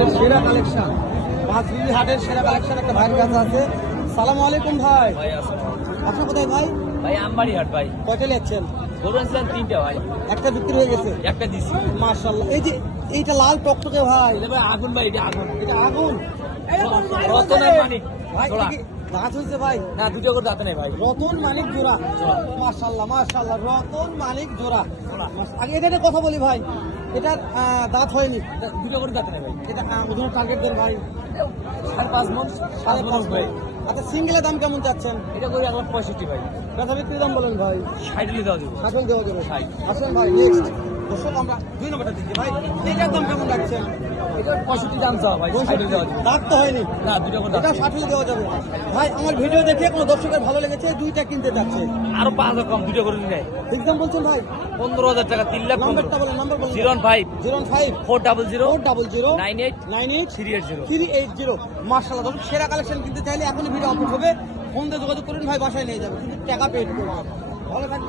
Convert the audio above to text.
হাটের সেরা কালেকশন, পাঁচবিবি হাটের সেরা কালেকশন একটা ভাইয়ের কাছে আছে। সালামু আলাইকুম ভাই। আপনার কোথায় ভাই? ভাই আমবাড়ি হাট ভাই। কয়টা নিচ্ছেন? গরু আনছিলাম 3টা ভাই, একটা বিক্রি হয়ে গেছে, একটা দিছি। মাশাআল্লাহ। এই যে এইটা লাল টকটকে ভাই, এটা ভাই আগুন ভাই, এটা আগুন। এটা আগুন রতনের মানিক ভাই। জোড়া। এটা কি দাঁত হয়েছে ভাই? না, দুটো করে দাঁত নেই ভাই। রতন মানিক জোড়া, মাশাআল্লাহ মাশাআল্লাহ, রতন মানিক জোড়া। আগে এটা নিয়ে কথা বলি ভাই, এটার দাঁত হয়নি, দুটো করে দাঁত নেই ভাই। এটা ওজন টার্গেট দেন ভাই 5.5 মণ, 5 মণ ভাই। আচ্ছা সিঙ্গেলের দাম কেমন চাচ্ছেন? এটা করে 1,65,000 ভাই। ব্যথা বিক্রি দাম বলেন ভাই। 60 দেওয়া দেবো। আসল দেওয়া যাবে। 60। আসেন ভাই নেক্সট দর্শক, আমরা 2 নম্বরটা দিচ্ছি ভাই। এইটার দাম কেমন রাখছেন? এটা 65 দাম চাওয়া ভাই, 60 দেওয়া যাবে। দাঁত তো হয়নি, না, দুটো করে দাঁত এটা নেই। 60 দেওয়া যাবে ভাই। আমার ভিডিও দেখে কোনো দর্শকের ভালো লেগেছে, দুইটা কিনতে চাচ্ছে, আরো 5,000 কম, দুটো করে নেয়। ঠিক দাম বলছেন ভাই। 15,000 টাকা, 3,15,000। নাম্বারটা বলেন, নাম্বার বলেন। 05 05 400 400 98 98 380। 380। মাশাআল্লাহ, দর্শক সেরা কালেকশন কিনতে চাইলে এখনই ভিডিও আপলোড হবে, ফোন দিয়ে যোগাযোগ করুন ভাই, বাসায় নিয়ে যাবেন, কিন্তু টাকা পেড করুন। ভালো থাকবেন।